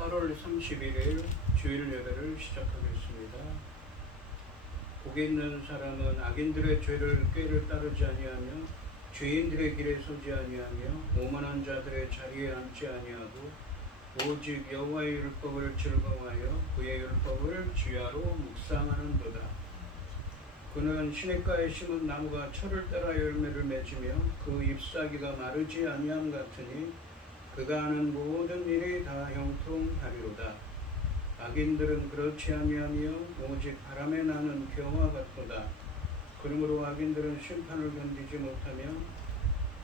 8월 31일 주일 예배를 시작하겠습니다. 복이 있는 사람은 악인들의 꾀를 따르지 아니하며 죄인들의 길에 서지 아니하며 오만한 자들의 자리에 앉지 아니하고 오직 여호와의 율법을 즐거워하여 그의 율법을 주야로 묵상하는도다. 그는 시냇가에 심은 나무가 철을 따라 열매를 맺으며 그 잎사귀가 마르지 아니함 같으니 그가 하는 모든 일이 다 형통하리로다. 악인들은 그렇지 아니하며 오직 바람에 나는 겨와 같도다. 그러므로 악인들은 심판을 견디지 못하며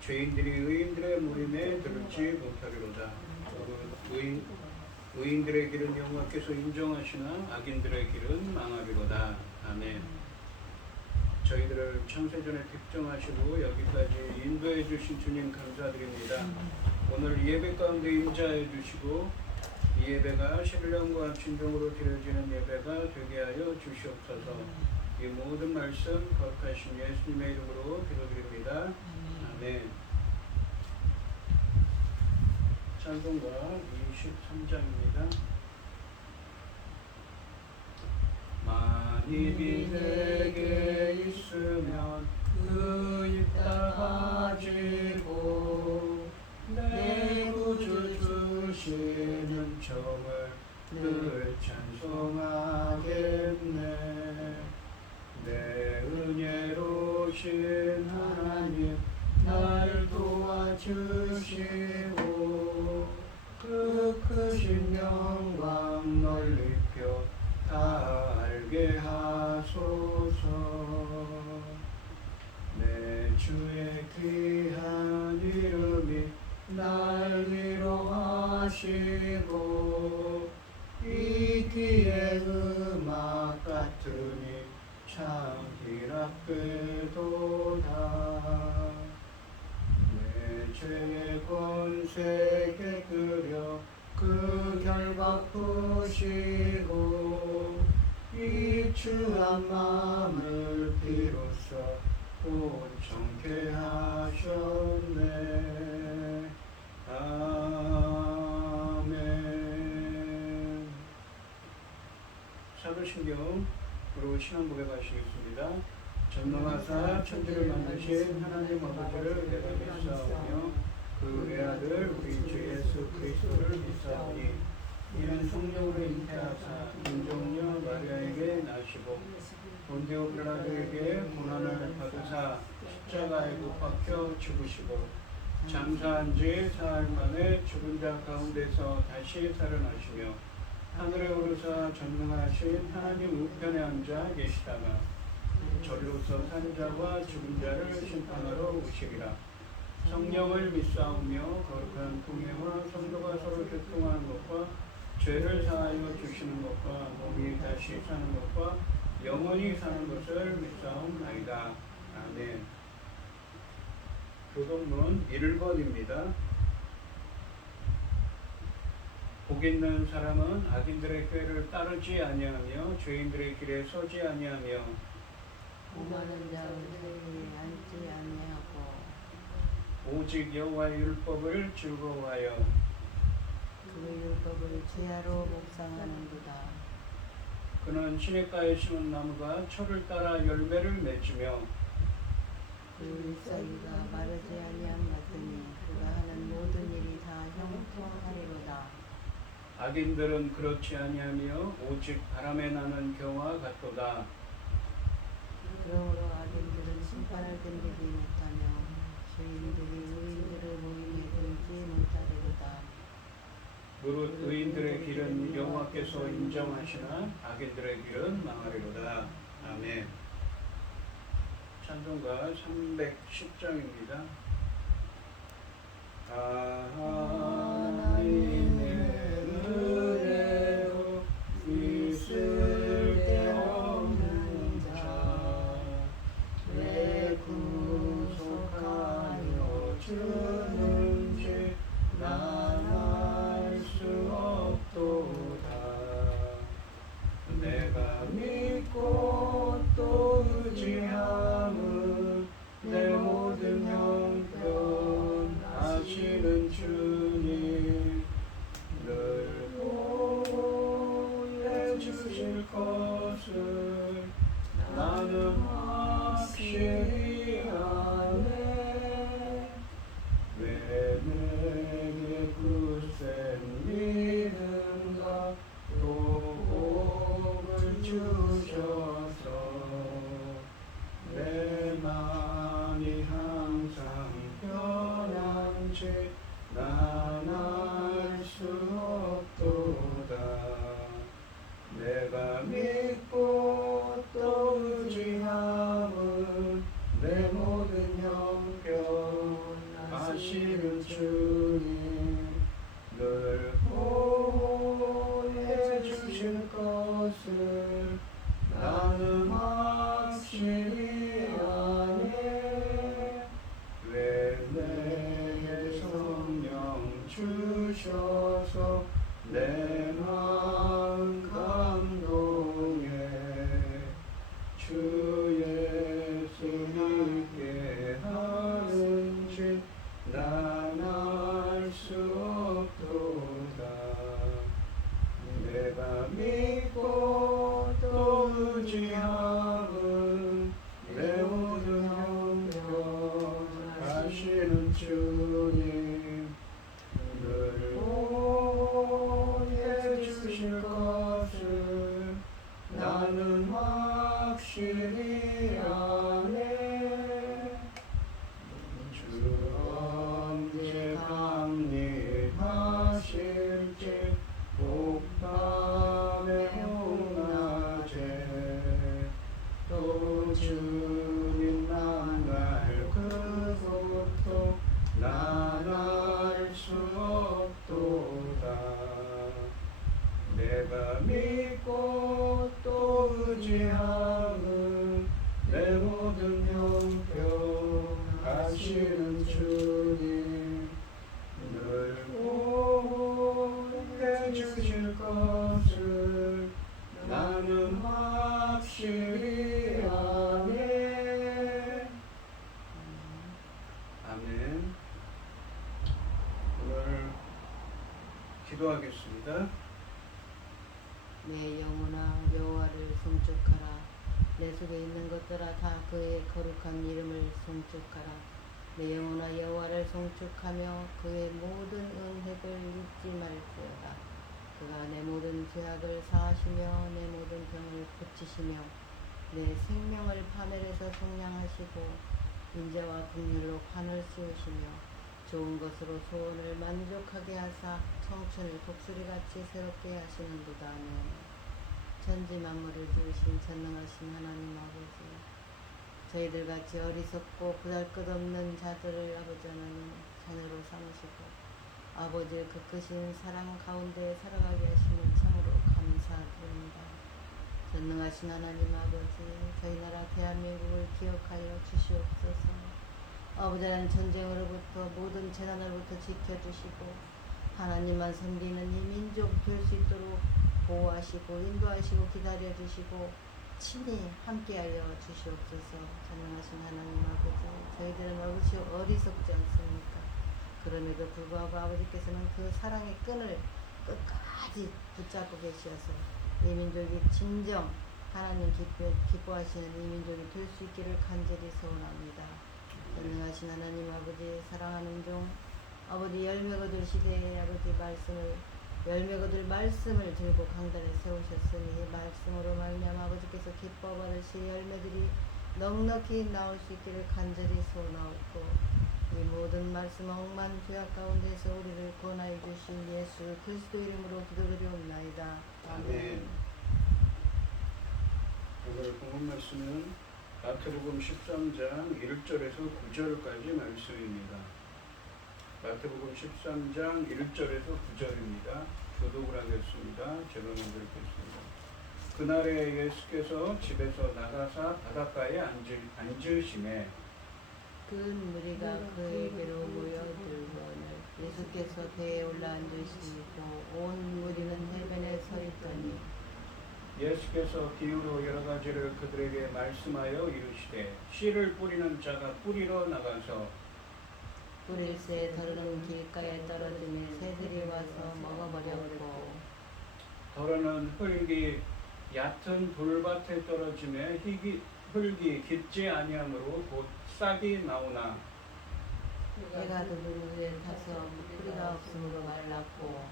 죄인들이 의인들의 모임에 들지 못하리로다. 의인들의 길은 여호와께서 인정하시나 악인들의 길은 망하리로다. 아멘. 저희들을 창세전에 특정하시고 여기까지 인도해 주신 주님 감사드립니다. 오늘 예배 가운데 임재해 주시고 이 예배가 신령과 진정으로 드려지는 예배가 되게 하여 주시옵소서. 이 모든 말씀 거룩하신 예수님의 이름으로 기도드립니다. 아멘. 찬송가 23장입니다. 만입이 내게 있으면 그 입 따라가지고 내 구주 주시는 점을 늘 찬송하겠네. 내 은혜로신 하나님 날 도와주시고 그 크신 영광 넓혀 다 알게 하소서. 내 주의 귀한 이름이 날 위로하시고 이 귀의 음악 같으니 참 희락되도다. 내 죄의 권세 깨뜨려 그 결박 푸시고 이 추한 마음을 비로소 온전케 하셨네. 아멘. 사도신경으로 신앙 고백하시겠습니다. 전능하사 천지를 만드신 하나님 아버지를 내가 믿사오며 그 외아들 우리 주 예수 그리스도를 믿사오니 이는 성령으로 잉태하사 인종녀 마리아에게 나시고 본디오 빌라도에게 고난을 받으사 십자가에 못 박혀 죽으시고 장사한 지 사흘 만에 죽은 자 가운데서 다시 살아나시며 하늘에 오르사 전능하신 하나님 우편에 앉아 계시다가 저리로서 산 자와 죽은 자를 심판하러 오시리라. 성령을 믿사오며 거룩한 공예와 성도가 서로 교통하는 것과 죄를 사하여 주시는 것과 몸이 다시 사는 것과 영원히 사는 것을 믿사옵나이다. 아멘. 교독문 1번입니다. 복 있는 사람은 악인들의 꾀를 따르지 아니하며 죄인들의 길에 서지 아니하며 오만한 자들이 앉지 아니하고 오직 여호와의 율법을 즐거워하여 그 율법을 주야로 묵상하는도다. 그는 시냇가에 심은 나무가 철을 따라 열매를 맺으며 그 잎사귀가 마르지 아니함 같으니 그가 하는 모든 일이 다 형통하리로다. 악인들은 그렇지 아니하며 오직 바람에 나는 겨와 같도다. 그러므로 악인들은 심판을 견디지 못하며 죄인들이 의인들의 모임에 들지 못하리로다. 무릇 의인들의 길은 여호와께서 인정하시나 악인들의 길은 망하리로다. 아멘. 찬송가 310장입니다. 하나님의 은혜로 있을 데 없는 자 왜 구속하여 주는지 난 알 수 없도다. 내가 믿고 또 의지함은 내 모든 형편 아시는 주님 주셔서 내 마음 감동해 주 예수 믿게 하는 줄 난 알 수 없도다 내가 믿고 또 의지함은 내 모든 형편 하시는 주님 늘 보내 주실 것을 나는 확실히 아네 주 언제 강림하실지 복밤에 홍낮에 또 주님 만날 그곳도 난 알 수 없도다 내가 믿고 또 의지하는 내 모든 형편 하시는 주님 늘 보호해 주실 것을 나는 확실히 아네 아멘 오늘 기도하겠습니다. 내 영혼아 여호와를 송축하라 내 속에 있는 것들아 다 그의 거룩한 이름을 송축하라 내 영혼아 여호와를 송축하며 그의 모든 은혜를 잊지 말지어다 그가 내 모든 죄악을 사하시며 내 모든 병을 고치시며 내 생명을 파멸에서 속량하시고 인자와 긍휼로 관을 씌우시며 좋은 것으로 소원을 만족하게 하사 청춘을 독수리같이 새롭게 하시는도다. 아멘. 천지 만물을 지으신 전능하신 하나님 아버지 저희들같이 어리석고 보잘것없는 자들을 아버지 하나님 자녀로 삼으시고 아버지의 그 크신 사랑 가운데 살아가게 하시는 참으로 감사드립니다. 전능하신 하나님 아버지 저희 나라 대한민국을 기억하여 주시옵소서. 아버지 하나님 전쟁으로부터 모든 재난으로부터 지켜주시고 하나님만 섬기는 이 민족 될 수 있도록 보호하시고 인도하시고 기다려주시고 친히 함께하여 주시옵소서. 전능하신 하나님 아버지 저희들은 어리석지 않습니까? 그럼에도 불구하고 아버지께서는 그 사랑의 끈을 끝까지 붙잡고 계시어서 이 민족이 진정 하나님 기뻐하시는 이 민족이 될 수 있기를 간절히 소원합니다. 전능하신 하나님 아버지 사랑하는 종 아버지 열매 거둘 시대에 아버지 열매 거둘 말씀을 들고 강단에 세우셨으니 이 말씀으로 말미암아 아버지께서 기뻐 받으실 열매들이 넉넉히 나올 수 있기를 간절히 소원하옵고 이 모든 말씀 억만 죄악 가운데서 우리를 구원하여 주신 예수 그리스도 이름으로 기도드리옵나이다. 아멘. 오늘 본문 말씀은 마태복음 13장 1절에서 9절까지 말씀입니다. 마태복음 13장 1절에서 9절입니다. 교독을 하겠습니다. 제가 먼저 읽겠습니다. 그날에 예수께서 집에서 나가사 바닷가에 앉으시매 그 무리가 그에게로 모여들거늘 예수께서 배에 올라앉으시고 온 무리는 해변에 서 있더니 예수께서 비유로 여러 가지를 그들에게 말씀하여 이르시되 씨를 뿌리는 자가 뿌리러 나가서 뿌릴새 더러는 길가에 떨어지며 새들이 와서 먹어버렸고 더러는 흙이 얕은 돌밭에 떨어지며 흙이 깊지 아니하므로 곧 싹이 나오나 해가 돋은 후에 타서 뿌리가 없으므로 말랐고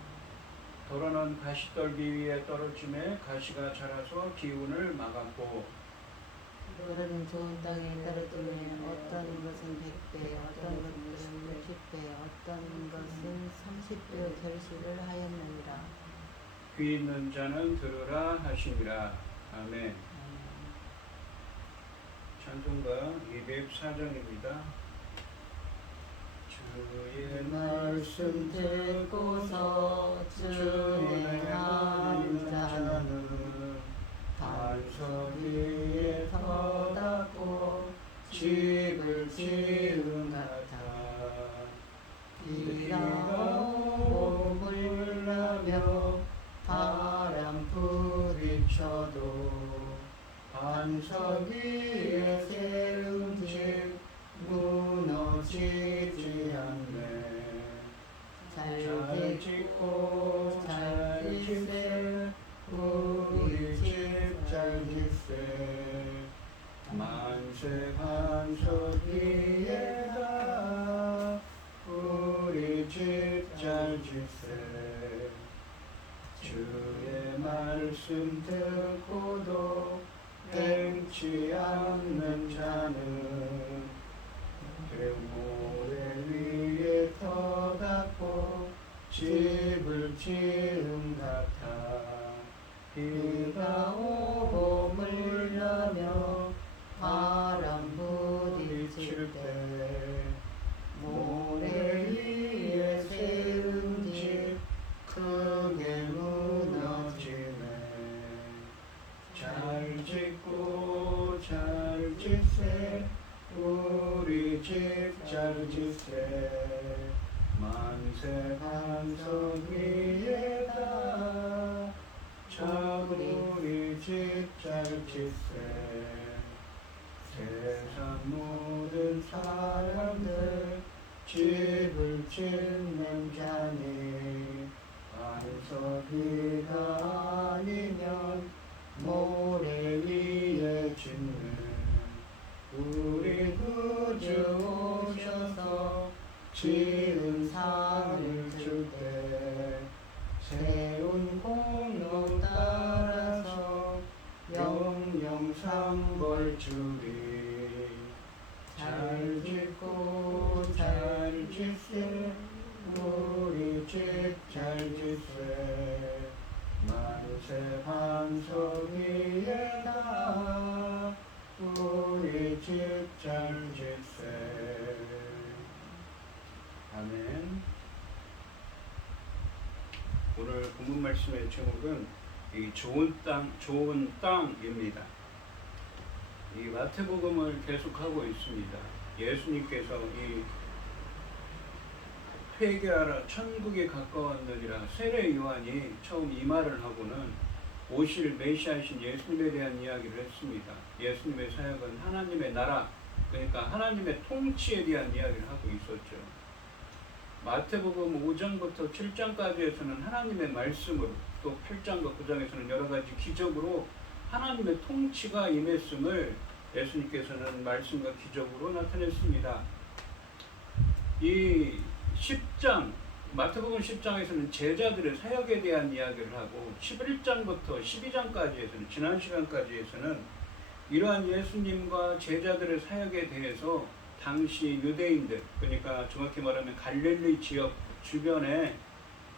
더러는 가시떨기 위에 떨어지며 가시가 자라서 기운을 막았고 더러는 좋은 땅에 떨어지며 어떤 것은 100배 어떤 것은 60배 어떤 것은 30배 결실을 하였느니라. 귀 있는 자는 들으라 하시니라. 아멘. 찬송가 204장입니다. 주의 말씀 듣고서 주님의 하는 자는 반석 위에 터닫고 집을 지은 같아 비가 오고 잘 짓고 잘 짓세 우리 집 잘 짓세 만세 반석 위에다 우리 집 잘 짓세 주의 말씀 듣고도 행치 않는 자는 모래 위에 터닫고 집을 지은 같아 비가 오고 물려며 바람 부딪힐 때 모래 위에 세운 집 크게 무너지네 잘 짓고 잘 짓세 우리 집 잘 짓세 만세 반석 위에다 우리 집 잘 짓세 세상 모든 사람들 집을 짓는 자니 반석이가 아니면 모래 위에 짓는 우리 구주 오셔서 지은 산을 줄 때 세운 공로 따라서 영영 상벌 주리 잘 짓고 잘 짓세 우리 집 잘 짓세 만세 반석 위에다 우리 집 잘 짓세 아멘. 오늘 본문 말씀의 제목은 이 좋은 땅입니다. 이 마태복음을 계속하고 있습니다. 예수님께서 이 회개하라 천국에 가까웠느니라 세례 요한이 처음 이 말을 하고는 오실 메시아이신 예수님에 대한 이야기를 했습니다. 예수님의 사역은 하나님의 나라, 그러니까 하나님의 통치에 대한 이야기를 하고 있었죠. 마태복음 5장부터 7장까지에서는 하나님의 말씀으로, 또 8장과 9장에서는 여러 가지 기적으로 하나님의 통치가 임했음을 예수님께서는 말씀과 기적으로 나타냈습니다. 이 10장, 마태복음 10장에서는 제자들의 사역에 대한 이야기를 하고 11장부터 12장까지에서는, 지난 시간까지에서는 이러한 예수님과 제자들의 사역에 대해서 당시 유대인들, 그러니까 정확히 말하면 갈릴리 지역 주변에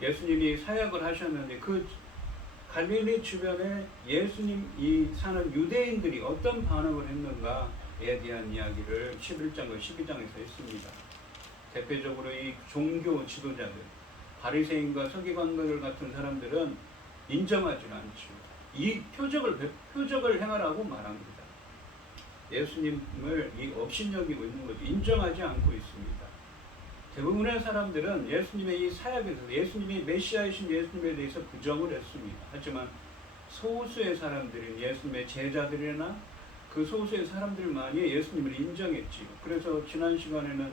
예수님이 사역을 하셨는데 그 갈릴리 주변에 예수님이 사는 유대인들이 어떤 반응을 했는가에 대한 이야기를 11장과 12장에서 했습니다. 대표적으로 이 종교 지도자들, 바리새인과 서기관들 같은 사람들은 인정하지 않죠. 이 표적을 행하라고 말합니다. 예수님을 이 업신여기고 있는 거죠. 인정하지 않고 있습니다. 대부분의 사람들은 예수님의 이 사역에서 예수님이 메시아이신 예수님에 대해서 부정을 했습니다. 하지만 소수의 사람들인 예수님의 제자들이나 그 소수의 사람들만이 예수님을 인정했지요. 그래서 지난 시간에는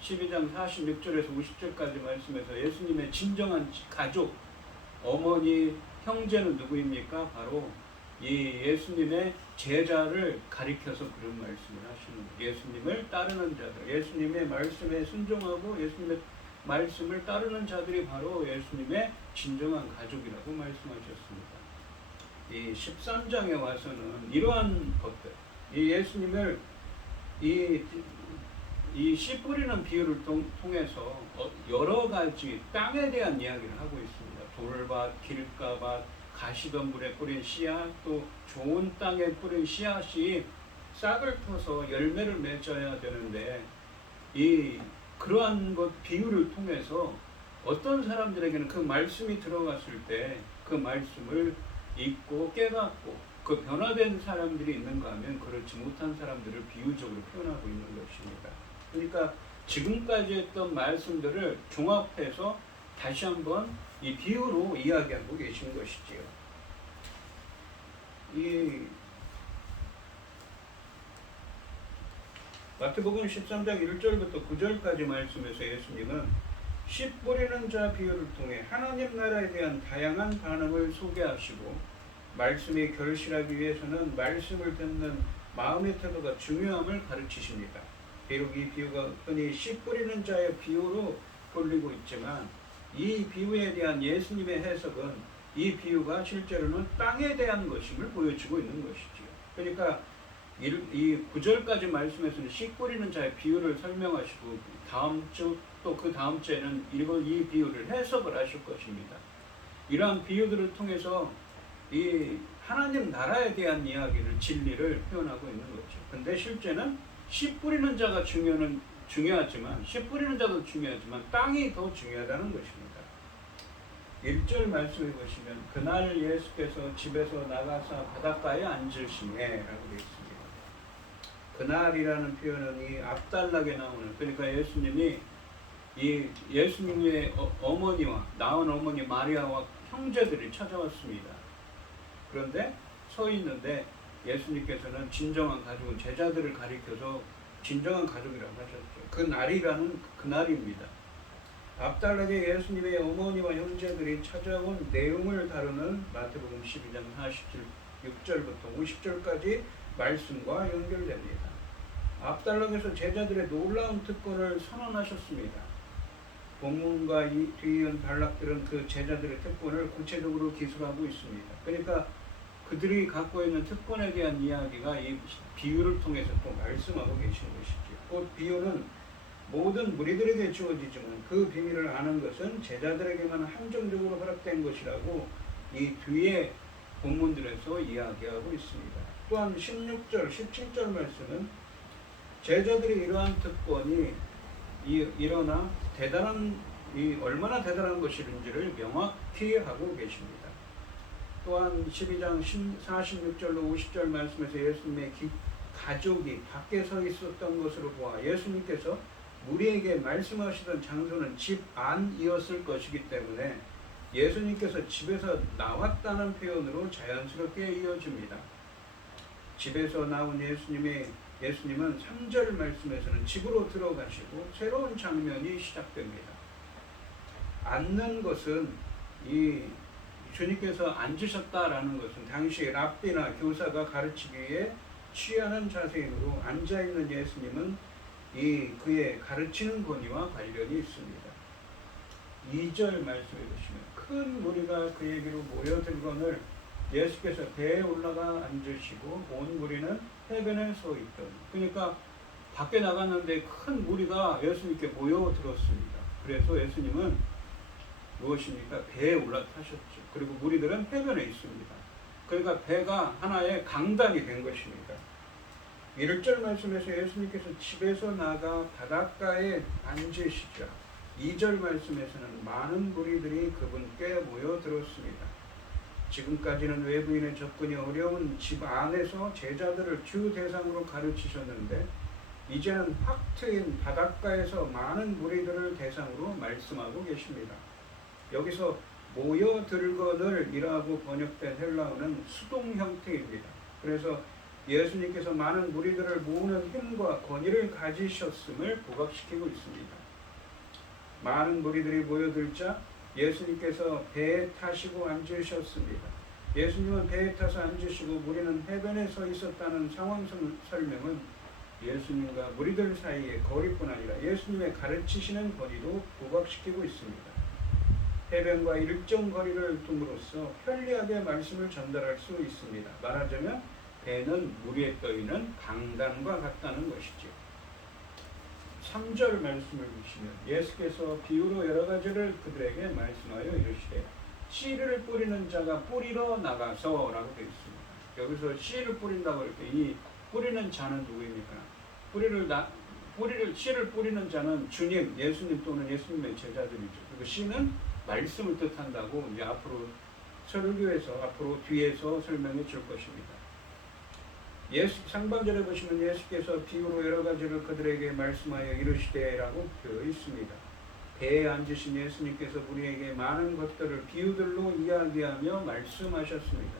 12장 46절에서 50절까지 말씀에서 예수님의 진정한 가족, 어머니, 형제는 누구입니까? 바로 이 예수님의 제자를 가리켜서 그런 말씀을 하시는 거예요. 예수님을 따르는 자들, 예수님의 말씀에 순종하고 예수님의 말씀을 따르는 자들이 바로 예수님의 진정한 가족이라고 말씀하셨습니다. 이 13장에 와서는 이러한 것들, 이 예수님을 이 씨 뿌리는 비유를 통해서 여러 가지 땅에 대한 이야기를 하고 있습니다. 돌밭, 길가밭, 가시덤불에 뿌린 씨앗, 또 좋은 땅에 뿌린 씨앗이 싹을 터서 열매를 맺어야 되는데 그러한 것 비유를 통해서 어떤 사람들에게는 그 말씀이 들어갔을 때 그 말씀을 읽고 깨닫고 그 변화된 사람들이 있는가 하면 그렇지 못한 사람들을 비유적으로 표현하고 있는 것입니다. 그러니까 지금까지 했던 말씀들을 종합해서 다시 한번 이 비유로 이야기하고 계신 것이지요. 이 마태복음 13장 1절부터 9절까지 말씀에서 예수님은 씨 뿌리는 자 비유를 통해 하나님 나라에 대한 다양한 반응을 소개하시고 말씀이 결실하기 위해서는 말씀을 듣는 마음의 태도가 중요함을 가르치십니다. 비록 이 비유가 흔히 씨 뿌리는 자의 비유로 불리고 있지만 이 비유에 대한 예수님의 해석은 이 비유가 실제로는 땅에 대한 것임을 보여주고 있는 것이지요. 그러니까 이 9절까지 말씀에서는 씨 뿌리는 자의 비유를 설명하시고 다음 주 또 그 다음 주에는 이 비유를 해석을 하실 것입니다. 이러한 비유들을 통해서 이 하나님 나라에 대한 이야기를 진리를 표현하고 있는 거죠. 근데 실제는 씨 뿌리는 자가 중요하지만 씨 뿌리는 자도 중요하지만 땅이 더 중요하다는 것입니다. 1절 말씀해 보시면 그날 예수께서 집에서 나가사 바닷가에 앉으시네 라고 되어 있습니다. 그날이라는 표현은 이 앞달락에 나오는, 그러니까 예수님의 어머니와 낳은 어머니 마리아와 형제들이 찾아왔습니다. 그런데 서 있는데 예수님께서는 진정한 가족은 제자들을 가리켜서 진정한 가족이라고 하셨죠. 그 날이라는 그날입니다. 앞달락에 예수님의 어머니와 형제들이 찾아온 내용을 다루는 마태복음 12장 46절부터 50절까지 말씀과 연결됩니다. 앞달락에서 제자들의 놀라운 특권을 선언하셨습니다. 본문과 뒤이은 단락들은 그 제자들의 특권을 구체적으로 기술하고 있습니다. 그러니까 그들이 갖고 있는 특권에 대한 이야기가 이 비유를 통해서 또 말씀하고 계시는 것이죠. 곧 비유는 모든 무리들에게 주어지지만 그 비밀을 아는 것은 제자들에게만 한정적으로 허락된 것이라고 이 뒤에 본문들에서 이야기하고 있습니다. 또한 16절, 17절 말씀은 제자들이 이러한 특권이 일어나 얼마나 대단한 것인지를 명확히 하고 계십니다. 또한 12장 46절로 50절 말씀에서 예수님의 가족이 밖에 서 있었던 것으로 보아 예수님께서 우리에게 말씀하시던 장소는 집 안이었을 것이기 때문에 예수님께서 집에서 나왔다는 표현으로 자연스럽게 이어집니다. 집에서 나온 예수님은 3절 말씀에서는 집으로 들어가시고 새로운 장면이 시작됩니다. 앉는 것은 주님께서 앉으셨다라는 것은 당시 랍비나 교사가 가르치기 위해 취하는 자세이므로 앉아있는 예수님은 그의 가르치는 권위와 관련이 있습니다. 2절 말씀해 보시면 큰 무리가 그에게로 모여들거늘 예수께서 배에 올라가 앉으시고 온 무리는 해변에 서 있던. 그러니까 밖에 나갔는데 큰 무리가 예수님께 모여들었습니다. 그래서 예수님은 무엇입니까? 배에 올라타셨죠. 그리고 무리들은 해변에 있습니다. 그러니까 배가 하나의 강단이 된 것입니다. 1절 말씀에서 예수님께서 집에서 나가 바닷가에 앉으시자. 2절 말씀에서는 많은 무리들이 그분께 모여들었습니다. 지금까지는 외부인의 접근이 어려운 집 안에서 제자들을 주 대상으로 가르치셨는데 이제는 확 트인 바닷가에서 많은 무리들을 대상으로 말씀하고 계십니다. 여기서 모여들거늘 이라고 번역된 헬라어는 수동 형태입니다. 그래서 예수님께서 많은 무리들을 모으는 힘과 권위를 가지셨음을 부각시키고 있습니다. 많은 무리들이 모여들자 예수님께서 배에 타시고 앉으셨습니다. 예수님은 배에 타서 앉으시고 무리는 해변에 서 있었다는 상황 설명은 예수님과 무리들 사이의 거리뿐 아니라 예수님의 가르치시는 거리도 부각시키고 있습니다. 해변과 일정 거리를 둠으로써 편리하게 말씀을 전달할 수 있습니다. 말하자면 배는 물에 떠있는 강단과 같다는 것이죠. 3절 말씀을 보시면 예수께서 비유로 여러 가지를 그들에게 말씀하여 이르시되 씨를 뿌리는 자가 뿌리러 나가서 라고 되어 있습니다. 여기서 씨를 뿌린다고 할 때 이 뿌리는 자는 누구입니까? 씨를 뿌리는 자는 주님, 예수님 또는 예수님의 제자들이죠. 그리고 씨는 말씀을 뜻한다고 이제 앞으로 설교에서 뒤에서 설명해 줄 것입니다. 상반절에 보시면 예수께서 비유로 여러 가지를 그들에게 말씀하여 이르시되라고 되어 있습니다. 배에 앉으신 예수님께서 우리에게 많은 것들을 비유들로 이야기하며 말씀하셨습니다.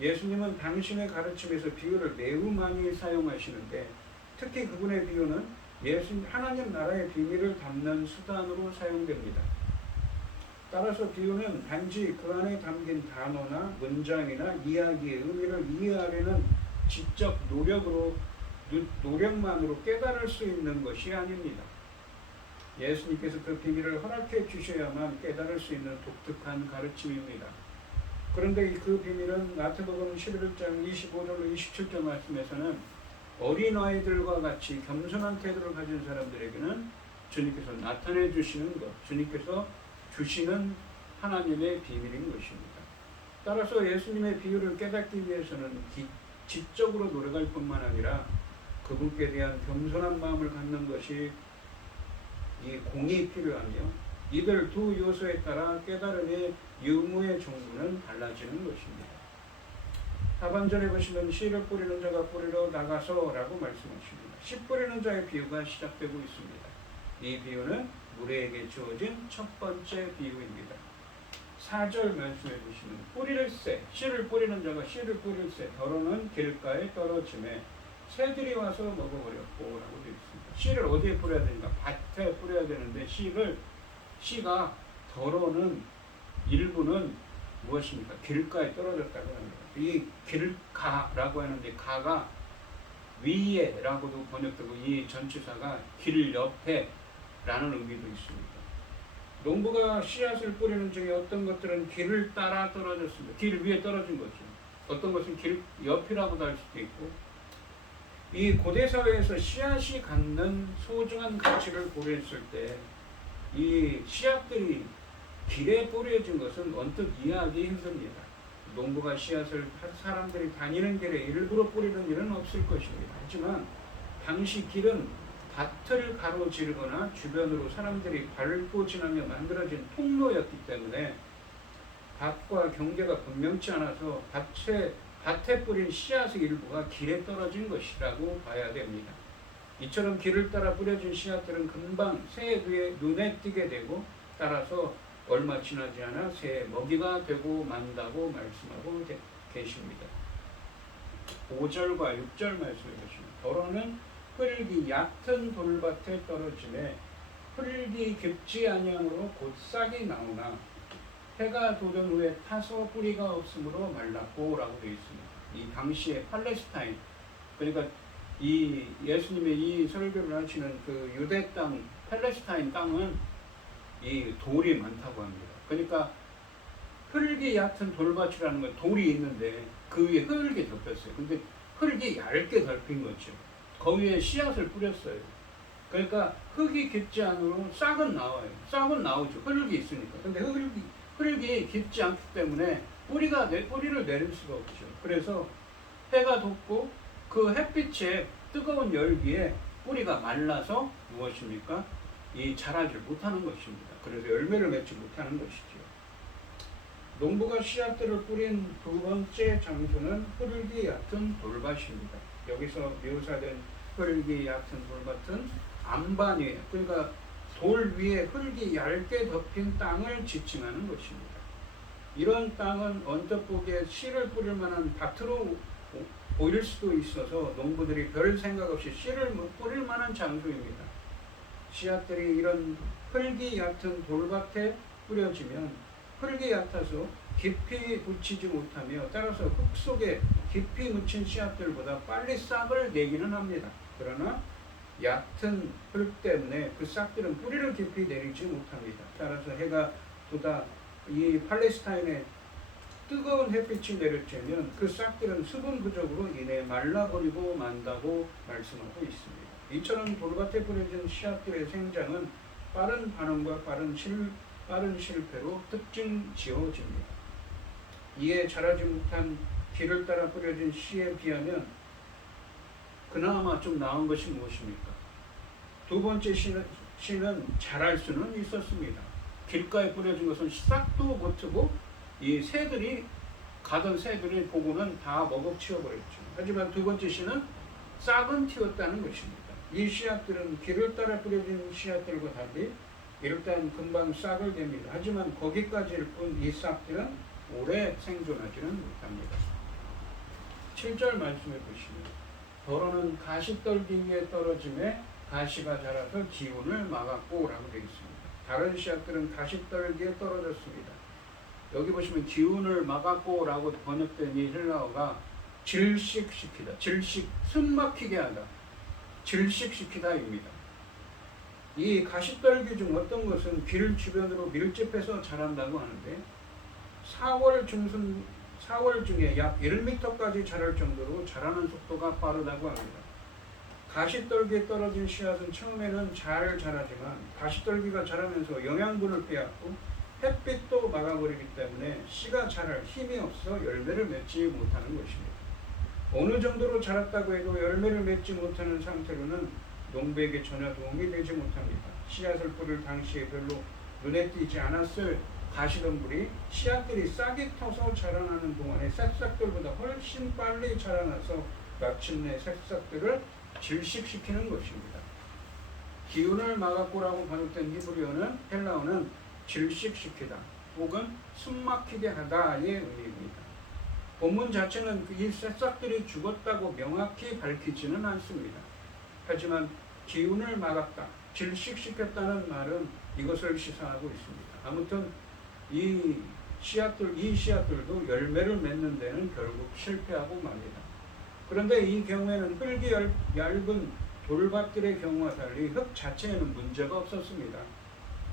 예수님은 당신의 가르침에서 비유를 매우 많이 사용하시는데 특히 그분의 비유는 하나님 나라의 비밀을 담는 수단으로 사용됩니다. 따라서 비유는 단지 그 안에 담긴 단어나 문장이나 이야기의 의미를 이해하려는 지적 노력만으로 깨달을 수 있는 것이 아닙니다. 예수님께서 그 비밀을 허락해 주셔야만 깨달을 수 있는 독특한 가르침입니다. 그런데 그 비밀은 마태복음 11장 25절로 27절 말씀에서는 어린아이들과 같이 겸손한 태도를 가진 사람들에게는 주님께서 나타내 주시는 것, 주님께서 주시는 하나님의 비밀인 것입니다. 따라서 예수님의 비유를 깨닫기 위해서는 지적으로 노력할 뿐만 아니라 그분께 대한 겸손한 마음을 갖는 것이 이 공이 필요하며 이들 두 요소에 따라 깨달음의 유무의 종류는 달라지는 것입니다. 하반절에 보시면 씨를 뿌리는 자가 뿌리러 나가서 라고 말씀하십니다. 씨 뿌리는 자의 비유가 시작되고 있습니다. 이 비유는 무리에게 주어진 첫 번째 비유입니다. 4절 말씀해 보시면 뿌릴새, 씨를 뿌리는 자가 씨를 뿌릴새 더러는 길가에 떨어짐에 새들이 와서 먹어버렸고 라고 되어 있습니다. 씨를 어디에 뿌려야 되는가? 밭에 뿌려야 되는데 씨가 더러는 일부는 무엇입니까? 길가에 떨어졌다고 합니다. 이 길가라고 하는데 가가 위에 라고도 번역되고 이 전치사가 길 옆에 라는 의미도 있습니다. 농부가 씨앗을 뿌리는 중에 어떤 것들은 길을 따라 떨어졌습니다. 길 위에 떨어진 거죠. 어떤 것은 길 옆이라고도 할 수도 있고 이 고대 사회에서 씨앗이 갖는 소중한 가치를 고려했을 때 이 씨앗들이 길에 뿌려진 것은 언뜻 이해하기 힘듭니다. 농부가 씨앗을 사람들이 다니는 길에 일부러 뿌리는 일은 없을 것입니다. 하지만 당시 길은 밭을 가로지르거나 주변으로 사람들이 밟고 지나며 만들어진 통로였기 때문에 밭과 경계가 분명치 않아서 밭에 뿌린 씨앗의 일부가 길에 떨어진 것이라고 봐야 됩니다. 이처럼 길을 따라 뿌려진 씨앗들은 금방 새의 눈에 띄게 되고 따라서 얼마 지나지 않아 새의 먹이가 되고 만다고 말씀하고 계십니다. 5절과 6절 말씀해 보시면 더러는 흙이 얕은 돌밭에 떨어지매 흙이 깊지 아니함으로 곧 싹이 나오나 해가 돋은 후에 타서 뿌리가 없으므로 말랐고 라고 되어 있습니다. 이 당시에 팔레스타인 그러니까 이 예수님의 이 설교를 하시는 그 유대 땅 팔레스타인 땅은 이 돌이 많다고 합니다. 그러니까 흙이 얕은 돌밭이라는 건 돌이 있는데 그 위에 흙이 덮였어요. 근데 흙이 얇게 덮인 거죠. 거기에 씨앗을 뿌렸어요. 그러니까 흙이 깊지 않으로 싹은 나와요. 싹은 나오죠. 흙이 있으니까. 근데 흙이 깊지 않기 때문에 뿌리를 내릴 수가 없죠. 그래서 해가 돋고 그 햇빛에 뜨거운 열기에 뿌리가 말라서 무엇입니까? 자라지 못하는 것입니다. 그래서 열매를 맺지 못하는 것이죠. 농부가 씨앗들을 뿌린 두 번째 장소는 흙이 얕은 돌밭입니다. 여기서 묘사된 흙이 얕은 돌밭은 안반이에요. 그러니까 돌 위에 흙이 얇게 덮인 땅을 지칭하는 것입니다. 이런 땅은 언뜻 보기에 씨를 뿌릴 만한 밭으로 보일 수도 있어서 농부들이 별 생각 없이 씨를 뿌릴 만한 장소입니다. 씨앗들이 이런 흙이 얕은 돌밭에 뿌려지면 흙이 얕아서 깊이 묻히지 못하며 따라서 흙 속에 깊이 묻힌 씨앗들보다 빨리 싹을 내기는 합니다. 그러나 얕은 흙 때문에 그 싹들은 뿌리를 깊이 내리지 못합니다. 따라서 해가 돋아 이 팔레스타인에 뜨거운 햇빛이 내려쬐면 그 싹들은 수분 부족으로 인해 말라버리고 만다고 말씀하고 있습니다. 이처럼 돌밭에 뿌려진 씨앗들의 생장은 빠른 반응과 빠른 실패로 특징 지어집니다. 이에 자라지 못한 길을 따라 뿌려진 씨에 비하면 그나마 좀 나은 것이 무엇입니까? 두 번째 씨는 자랄 수는 있었습니다. 길가에 뿌려진 것은 싹도 못 트고 이 가던 새들이 보고는 다 먹어치워버렸죠. 하지만 두 번째 씨는 싹은 튀었다는 것입니다. 이 씨앗들은 길을 따라 뿌려진 씨앗들과 달리 일단 금방 싹을 냅니다. 하지만 거기까지일 뿐 이 싹들은 오래 생존하지는 못합니다. 7절 말씀해 보시면 더러는 가시떨기 위에 떨어짐에 가시가 자라서 기운을 막았고 라고 되어 있습니다. 다른 씨앗들은 가시떨기에 떨어졌습니다. 여기 보시면 기운을 막았고 라고 번역된 이 헬라어가 질식시키다, 숨막히게 하다, 질식시키다입니다. 이 가시떨기 중 어떤 것은 길 주변으로 밀집해서 자란다고 하는데 4월 중에 약 1m까지 자랄 정도로 자라는 속도가 빠르다고 합니다. 가시떨기에 떨어진 씨앗은 처음에는 잘 자라지만 가시떨기가 자라면서 영양분을 빼앗고 햇빛도 막아버리기 때문에 씨가 자랄 힘이 없어 열매를 맺지 못하는 것입니다. 어느 정도로 자랐다고 해도 열매를 맺지 못하는 상태로는 농부에게 전혀 도움이 되지 못합니다. 씨앗을 뿌릴 당시에 별로 눈에 띄지 않았을 가시덤불이 씨앗들이 싹이 터서 자라나는 동안에 새싹들보다 훨씬 빨리 자라나서 마침내 새싹들을 질식시키는 것입니다. 기운을 막았고라고 번역된 히브리어는 헬라어는 질식시키다 혹은 숨막히게 하다의 의미입니다. 본문 자체는 이 새싹들이 죽었다고 명확히 밝히지는 않습니다. 하지만 기운을 막았다, 질식시켰다는 말은 이것을 시사하고 있습니다. 아무튼 이 씨앗들도 열매를 맺는 데는 결국 실패하고 맙니다. 그런데 이 경우에는 흙이 얇은 돌밭들의 경우와 달리 흙 자체에는 문제가 없었습니다.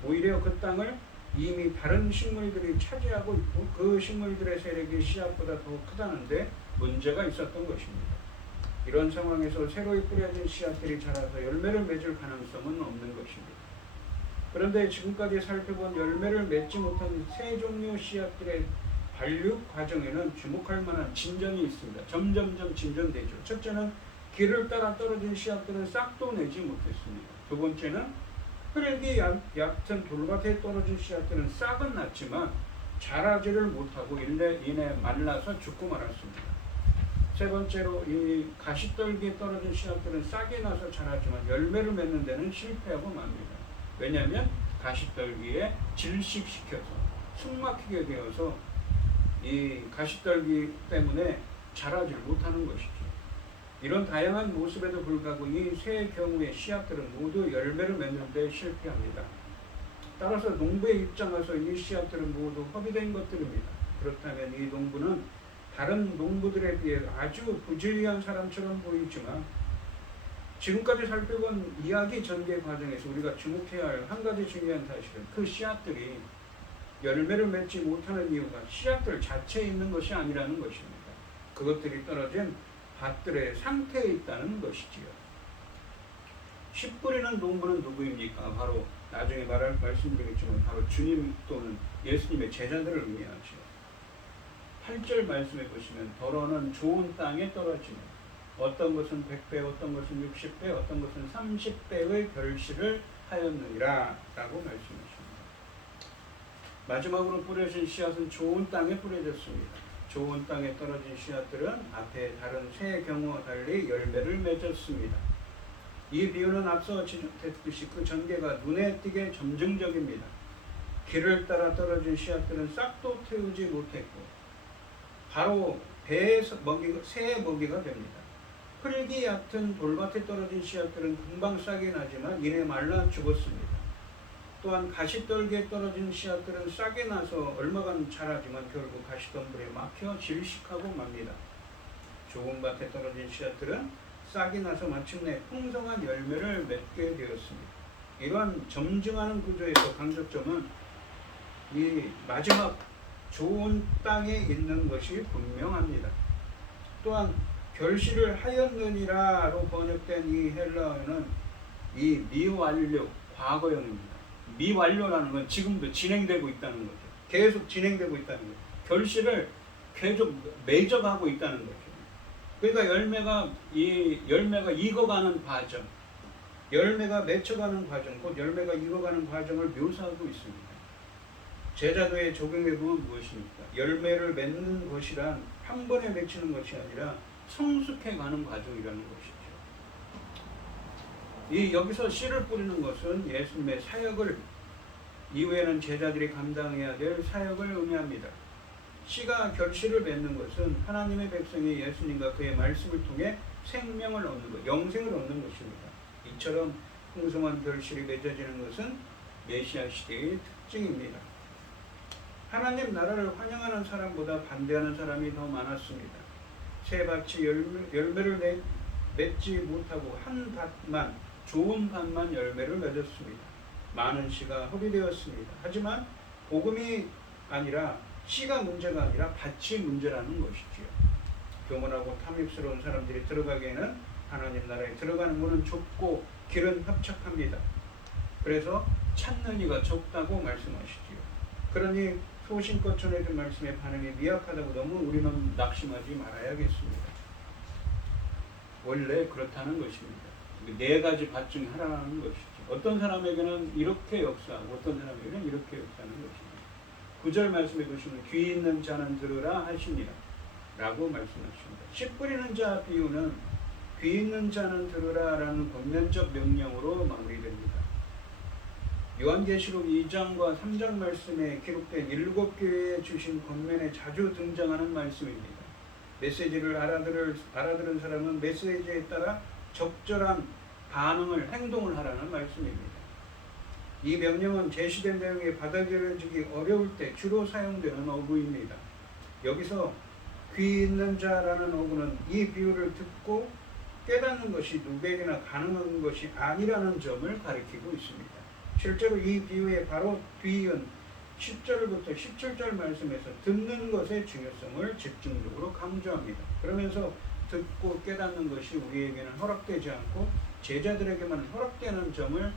오히려 그 땅을 이미 다른 식물들이 차지하고 있고 그 식물들의 세력이 씨앗보다 더 크다는데 문제가 있었던 것입니다. 이런 상황에서 새로이 뿌려진 씨앗들이 자라서 열매를 맺을 가능성은 없는 것입니다. 그런데 지금까지 살펴본 열매를 맺지 못한 세 종류 씨앗들의 발육 과정에는 주목할 만한 진전이 있습니다. 점점점 진전되죠. 첫째는 길을 따라 떨어진 씨앗들은 싹도 내지 못했습니다. 두 번째는 흙이 얕은 돌밭에 떨어진 씨앗들은 싹은 났지만 자라지를 못하고 이내 말라서 죽고 말았습니다. 세 번째로 이 가시떨기에 떨어진 씨앗들은 싹이 나서 자라지만 열매를 맺는 데는 실패하고 맙니다. 왜냐하면 가시떨기에 질식시켜서 숨막히게 되어서 이 가시떨기 때문에 자라지 못하는 것이죠. 이런 다양한 모습에도 불구하고 이 세 경우의 씨앗들은 모두 열매를 맺는 데 실패합니다. 따라서 농부의 입장에서 이 씨앗들은 모두 허비된 것들입니다. 그렇다면 이 농부는 다른 농부들에 비해 아주 부지런한 사람처럼 보이지만 지금까지 살펴본 이야기 전개 과정에서 우리가 주목해야 할 한 가지 중요한 사실은 그 씨앗들이 열매를 맺지 못하는 이유가 씨앗들 자체에 있는 것이 아니라는 것입니다. 그것들이 떨어진 밭들의 상태에 있다는 것이지요. 씨 뿌리는 농부는 누구입니까? 바로 나중에 말씀드리겠지만 바로 주님 또는 예수님의 제자들을 의미하죠. 8절 말씀해 보시면 더러는 좋은 땅에 떨어지는 어떤 것은 100배, 어떤 것은 60배, 어떤 것은 30배의 결실을 하였느니라 라고 말씀하십니다. 마지막으로 뿌려진 씨앗은 좋은 땅에 뿌려졌습니다. 좋은 땅에 떨어진 씨앗들은 앞에 다른 세 경우와 달리 열매를 맺었습니다. 이 비유는 앞서 지적했듯이 그 전개가 눈에 띄게 점증적입니다. 길을 따라 떨어진 씨앗들은 싹도 태우지 못했고 바로 새의 먹이가 됩니다. 흙이 얕은 돌밭에 떨어진 씨앗들은 금방 싹이 나지만 이내 말라 죽었습니다. 또한 가시떨기에 떨어진 씨앗들은 싹이 나서 얼마간 자라지만 결국 가시덤불에 막혀 질식하고 맙니다. 좋은 밭에 떨어진 씨앗들은 싹이 나서 마침내 풍성한 열매를 맺게 되었습니다. 이러한 점증하는 구조에서 강조점은 이 마지막 좋은 땅에 있는 것이 분명합니다. 또한 결실을 하였느니라로 번역된 이 헬라어는 이 미완료 과거형입니다. 미완료라는 건 지금도 진행되고 있다는 거죠. 계속 진행되고 있다는 거죠. 결실을 계속 맺어가고 있다는 거죠. 그러니까 열매가 익어가는 과정, 열매가 맺혀가는 과정, 곧 열매가 익어가는 과정을 묘사하고 있습니다. 제자도에 적용해 보면 무엇입니까? 열매를 맺는 것이란 한 번에 맺히는 것이 아니라 성숙해 가는 과정이라는 것이죠. 여기서 씨를 뿌리는 것은 예수님의 사역을 이후에는 제자들이 감당해야 될 사역을 의미합니다. 씨가 결실을 맺는 것은 하나님의 백성이 예수님과 그의 말씀을 통해 생명을 얻는 것, 영생을 얻는 것입니다. 이처럼 풍성한 결실이 맺어지는 것은 메시아 시대의 특징입니다. 하나님 나라를 환영하는 사람보다 반대하는 사람이 더 많았습니다. 새 밭이 열매를 맺지 못하고 한 밭만, 좋은 밭만 열매를 맺었습니다. 많은 씨가 허비되었습니다. 하지만 복음이 아니라 씨가 문제가 아니라 밭이 문제라는 것이지요. 교만하고 탐욕스러운 사람들이 들어가기에는 하나님 나라에 들어가는 문은 좁고 길은 협착합니다. 그래서 찾는 이가 적다고 말씀하시지요. 그러니 소신껏 전해준 말씀의 반응이 미약하다고 너무 우리는 낙심하지 말아야겠습니다. 원래 그렇다는 것입니다. 네 가지 밭 중에 하나라는 것이죠. 어떤 사람에게는 이렇게 역사하고 어떤 사람에게는 이렇게 역사하는 것입니다. 9절 말씀해 보시면 귀 있는 자는 들으라 하시니라 라고 말씀하십니다. 씨 뿌리는 자 비유는 귀 있는 자는 들으라 라는 권면적 명령으로 마무리됩니다. 요한계시록 2장과 3장 말씀에 기록된 7교회에 주신 권면에 자주 등장하는 말씀입니다. 메시지를 알아들은 사람은 메시지에 따라 적절한 반응을, 행동을 하라는 말씀입니다. 이 명령은 제시된 내용이 받아들여지기 어려울 때 주로 사용되는 어구입니다. 여기서 귀 있는 자라는 어구는 이 비유를 듣고 깨닫는 것이 누구에게나 가능한 것이 아니라는 점을 가리키고 있습니다. 실제로 이 비유의 바로 뒤이은 10절부터 17절 말씀에서 듣는 것의 중요성을 집중적으로 강조합니다. 그러면서 듣고 깨닫는 것이 우리에게는 허락되지 않고 제자들에게만 허락되는 점을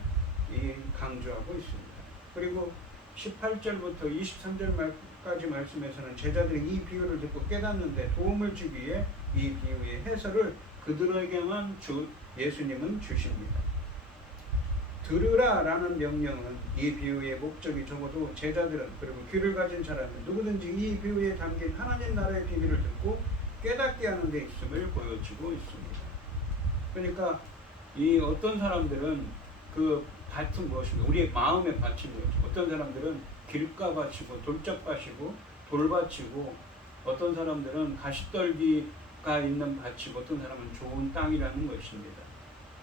강조하고 있습니다. 그리고 18절부터 23절까지 말씀에서는 제자들이 이 비유를 듣고 깨닫는데 도움을 주기 위해 이 비유의 해설을 그들에게만 예수님은 주십니다. 들으라 라는 명령은 이 비유의 목적이 적어도 제자들은, 그리고 귀를 가진 사람은 누구든지 이 비유에 담긴 하나님 나라의 비밀을 듣고 깨닫게 하는 데 있음을 보여주고 있습니다. 그러니까 이 어떤 사람들은 그 밭은 무엇인가, 우리의 마음의 밭이 무엇인가, 어떤 사람들은 길가밭이고 돌짝밭이고 돌밭이고, 어떤 사람들은 가시떨기가 있는 밭이고, 어떤 사람은 좋은 땅이라는 것입니다.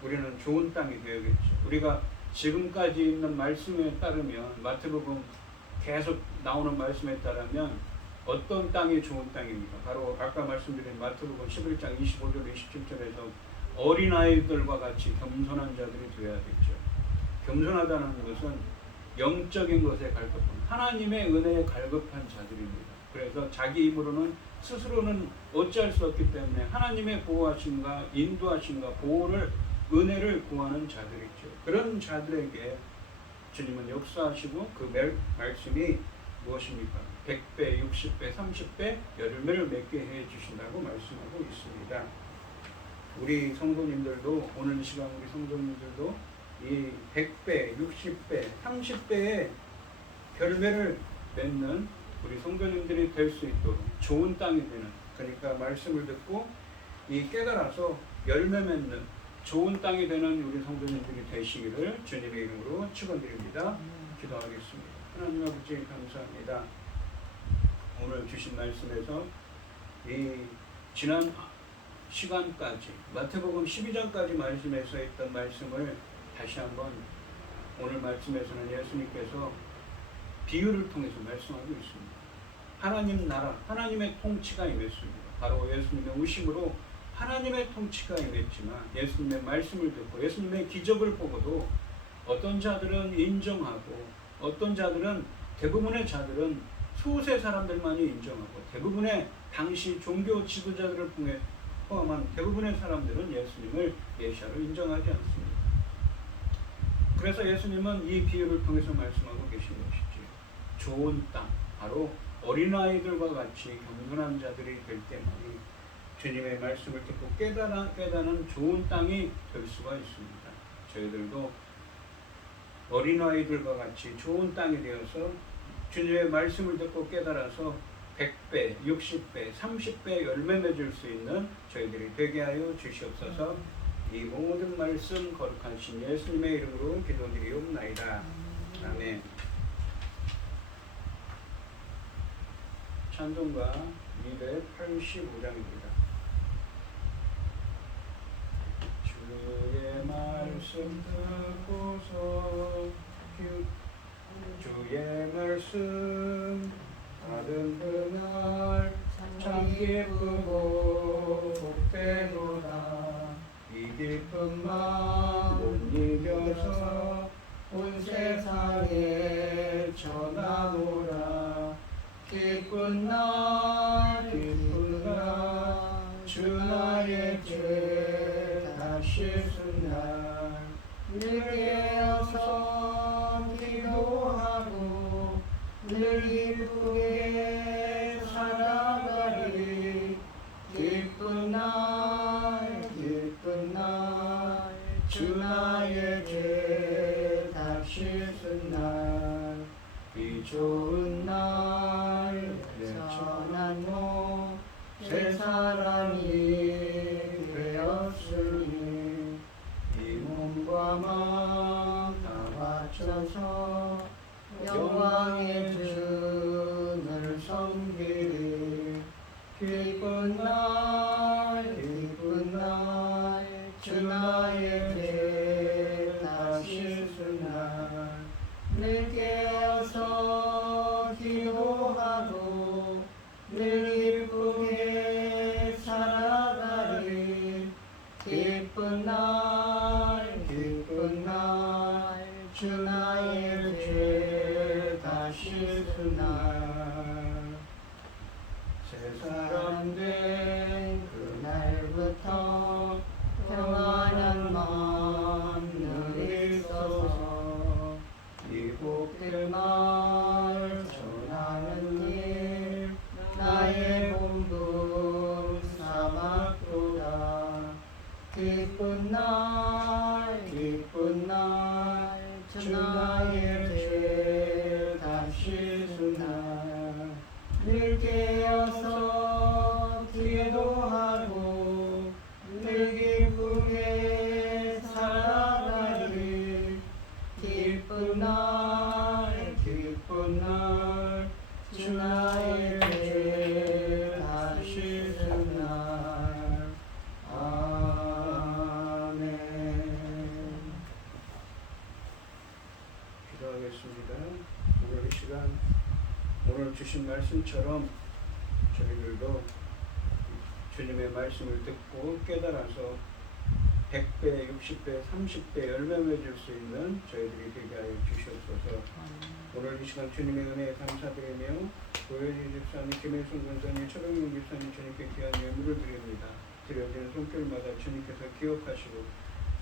우리는 좋은 땅이 되어야겠죠. 우리가 지금까지 있는 말씀에 따르면, 마태복음 계속 나오는 말씀에 따르면 어떤 땅이 좋은 땅입니까? 바로 아까 말씀드린 마태복음 11장 25절 27절에서 어린아이들과 같이 겸손한 자들이 되어야겠죠. 겸손하다는 것은 영적인 것에 갈급한, 하나님의 은혜에 갈급한 자들입니다. 그래서 자기 힘으로는 스스로는 어찌할 수 없기 때문에 하나님의 보호하심과 인도하심과 보호를, 은혜를 구하는 자들이죠. 그런 자들에게 주님은 역사하시고 그 말씀이 무엇입니까? 100배, 60배, 30배 열매를 맺게 해 주신다고 말씀하고 있습니다. 우리 성도님들도, 오늘 이 시간 우리 성도님들도 이 100배, 60배, 30배의 열매를 맺는 우리 성도님들이 될 수 있도록 좋은 땅이 되는, 그러니까 말씀을 듣고 이 깨달아서 열매 맺는 좋은 땅이 되는 우리 성도님들이 되시기를 주님의 이름으로 축원드립니다. 기도하겠습니다. 하나님 아버지 감사합니다. 오늘 주신 말씀에서 이 지난 시간까지 마태복음 12장까지 말씀에서 했던 말씀을 다시 한번 오늘 말씀에서는 예수님께서 비유를 통해서 말씀하고 있습니다. 하나님 나라, 하나님의 통치가 임했습니다. 바로 예수님의 오심으로 하나님의 통치가 임했지만 예수님의 말씀을 듣고 예수님의 기적을 보고도 어떤 자들은 인정하고, 어떤 자들은, 대부분의 자들은 수세 사람들만이 인정하고, 대부분의 당시 종교 지도자들을 포함한 대부분의 사람들은 예수님을 메시아로 인정하지 않습니다. 그래서 예수님은 이 비유를 통해서 말씀하고 계신 것이지, 좋은 땅, 바로 어린아이들과 같이 겸손한 자들이 될 때만이 주님의 말씀을 듣고 깨닫는 좋은 땅이 될 수가 있습니다. 저희들도 어린아이들과 같이 좋은 땅이 되어서 주님의 말씀을 듣고 깨달아서 100배, 60배, 30배 열매 맺을 수 있는 저희들이 되게 하여 주시옵소서. 이 모든 말씀 거룩하신 예수님의 이름으로 기도드리옵나이다. 아멘. 찬송가 285장입니다. 주의 말씀 말씀 듣고서 주의 말씀 받은 그날 참 기쁘고 복되도다. 이 기쁜 마음 못 이겨서 온 세상에 전하노라. 기쁜 날 주 나의 죄 다 씻은 날 늘 깨어서 기도하고 늘 기쁘게 살아가리. 기쁜 날 주 나의 죄 다 씻은 날 이 좋은 날 천한 몸 새 사람이 되었으니 이 몸과 마음 다 바쳐서 영광의 주를 섬기리. 기쁜 날 주 나의 죄 다 씻은 날 늘 깨어서 기도하고 늘 기쁘게 살아가리. 기쁜 날 주 나의 죄 다 씻은 날 새 사람 된 그날부터 평안한 마음 늘 있어서 이 복될 말 전하는 일 나의 본분 삼았도다. 기쁜 날 주 나의 죄 다 씻은 날 늘 깨어서 기도하고 늘 기쁘게 살아가리. 기쁜 날 주 나의 죄 다 씻은 날. 아멘. 기도하겠습니다. 오늘 이 시간 오늘 주신 말씀처럼 저희들도 주님의 말씀을 듣고 깨달아서 100배, 60배, 30배 열매 맺을 수 있는 저희들이 되게 하여 주시옵소서. 오늘 이 시간 주님의 은혜에 감사드리며 고현희 집사님, 김혜순 권사님, 최동용 집사님 주님께 귀한 예물을 드립니다. 드려지는 손길마다 주님께서 기억하시고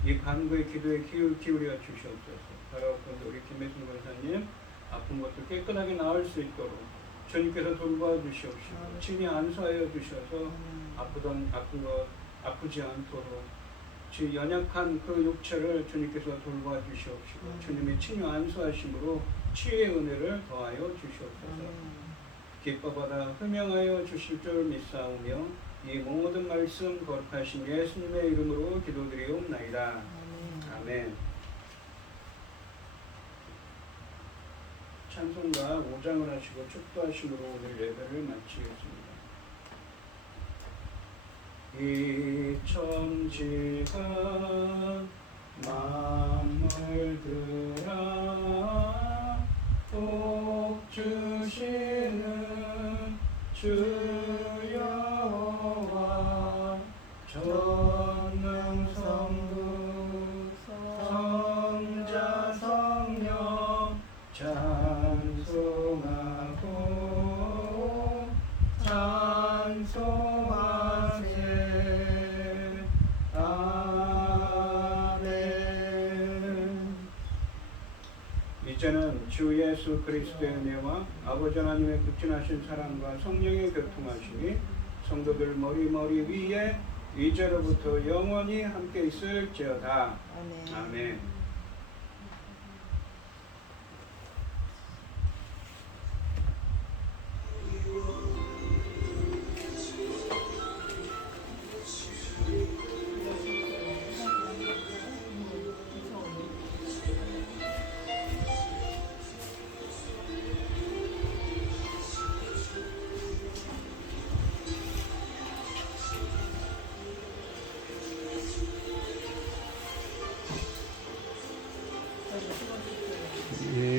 이 간구의 기도에 기울여 주시옵소서. 바라옵건대 우리 김혜순 권사님 아픈 것도 깨끗하게 나을 수 있도록 주님께서 돌보아 주시옵시고 친히 안수하여 주셔서 아픈 것 아프지 않도록 주 연약한 그 육체를 주님께서 돌보아 주시옵시고 주님의 친히 안수하심으로 치유의 은혜를 더하여 주시옵소서. 기뻐받아 흠명하여 주실 줄 믿사오며 이 모든 말씀 거룩하신 예수님의 이름으로 기도드리옵나이다. 아멘. 찬송가 5장을 하시고 축도하심으로 오늘 예배를 마치겠습니다. 이 천지가 만물들아 복 주시는 주 여호와 전능성부 성자 성령 찬송하고 찬송하세. 아멘. 이제는 주 예수 그리스도의 은혜와 아버지 하나님의 극진하신 사랑과 성령의 교통하심이 성도들 머리 위에 이제로부터 영원히 함께 있을지어다. 아멘.